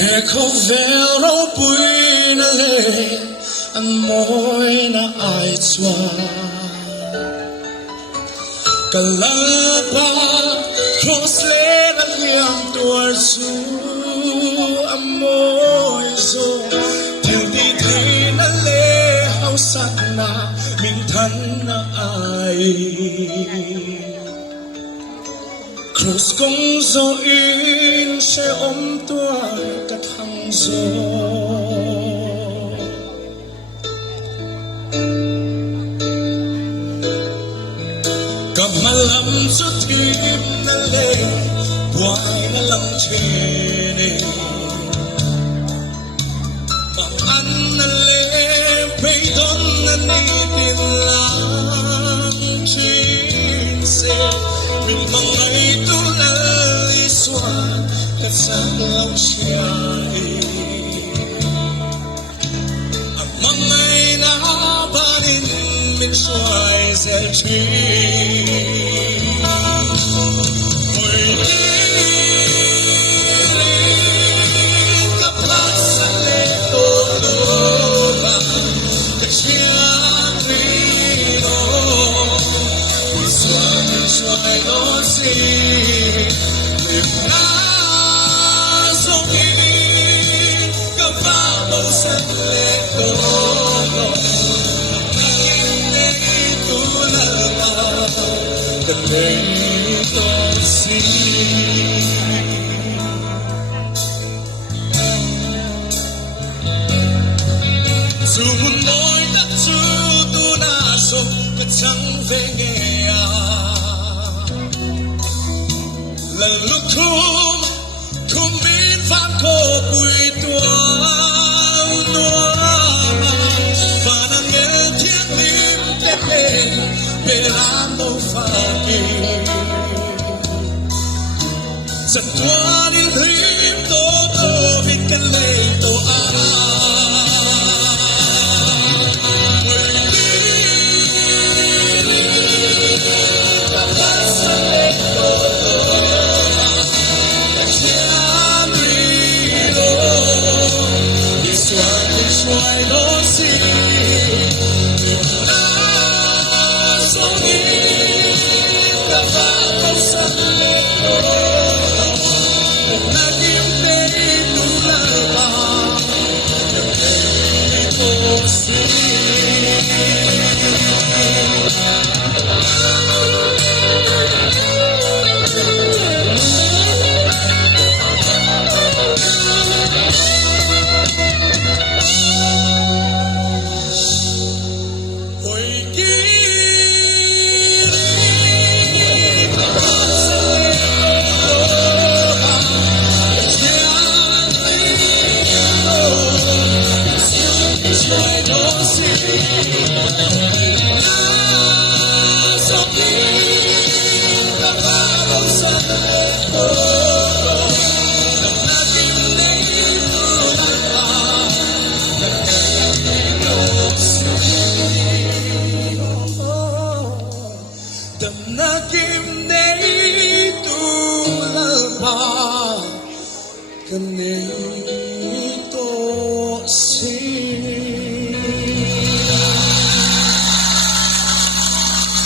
Echo vero bui na le an moi na ai chua kalapa cross le na liam tuar su amoi zo theo đi thế na le hao sát na mình thân na ai cross công zo in sẽ ôm tuar cả thăng zo cầm malam cho tim na le quay na lam che ne bằng ăn na le pay don na ni tin lang chin se mình mang ngày tu la li xóa cắt sang lòng xia mang ngày na ba din mình xoay dễ chi dù nói đã chú tu na sông và chẳng về nghe lần lúc không biết phán cô bùi tuang noa và nàng nghe thiên linh tên lên về làm đâu phải giật qua đi hìm tô vì cần lệ tô Kim nay tu la ba, kim nay